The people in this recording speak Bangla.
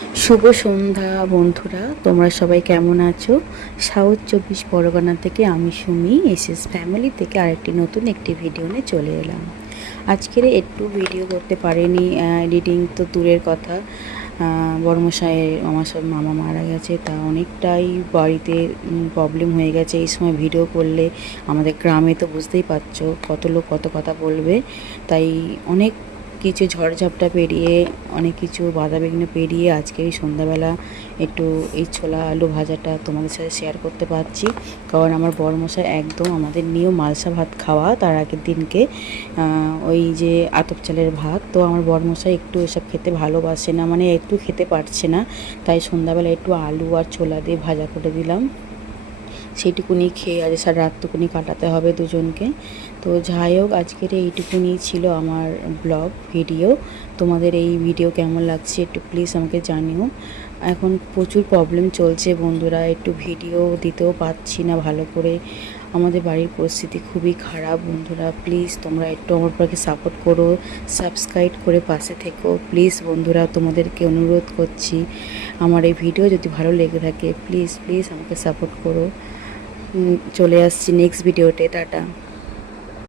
শুভ সন্ধ্যা বন্ধুরা, তোমরা সবাই কেমন আছো? সাউথ 24 পরগনা থেকে আমি সুমি এসএস ফ্যামিলি থেকে আরেকটি নতুন একটি ভিডিও নিয়ে চলে এলাম। আজকের একটু ভিডিও করতে পারিনি, এডিটিং তো দূরের কথা। বড়মশাইয়ের আমার সব মামা মারা গেছে, তা অনেকটাই বাড়িতে প্রবলেম হয়ে গেছে। এই সময় ভিডিও করলে আমাদের গ্রামে তো বুঝতেই পারছো কত লোক কত কথা বলবে, তাই অনেক কিছু ঝড়ঝাপটা পেরিয়ে অনেক কিছু বাধা বিঘ্ন পেরিয়ে আজকে এই সন্ধ্যাবেলা একটু এই ছোলা আলু ভাজাটা তোমাদের সাথে শেয়ার করতে পারছি। কারণ আমার বড়মশাই একদম আমাদের নিয়েও মালসা ভাত খাওয়া, তার আগের দিনকে ওই যে আতপ চালের ভাত। তো আমার বড়মশাই একটু এসব খেতে ভালোবাসে না, মানে একটু খেতে পারছে না, তাই সন্ধ্যাবেলা একটু আলু আর ছোলা দিয়ে ভাজা করে দিলাম। সেইটুকুনি খেয়ে আজ সারা রাতটুকুনি কাটাতে হবে দুজনকে। তো যাই হোক, আজকের এইটুকুনি ছিল আমার ব্লগ ভিডিও। তোমাদের এই ভিডিও কেমন লাগছে একটু প্লিজ আমাকে জানিও। এখন প্রচুর প্রবলেম চলছে বন্ধুরা, একটু ভিডিও দিতেও পারছি না ভালো করে। আমাদের বাড়ির পরিস্থিতি খুবই খারাপ বন্ধুরা, প্লিজ তোমরা একটু আমার পাকে সাপোর্ট করো, সাবস্ক্রাইব করে পাশে থেকো প্লিজ বন্ধুরা, তোমাদেরকে অনুরোধ করছি। আমার এই ভিডিও যদি ভালো লেগে থাকে প্লিজ প্লিজ আমাকে সাপোর্ট করো। চলে আসছি নেক্সট ভিডিওতে, টাটা।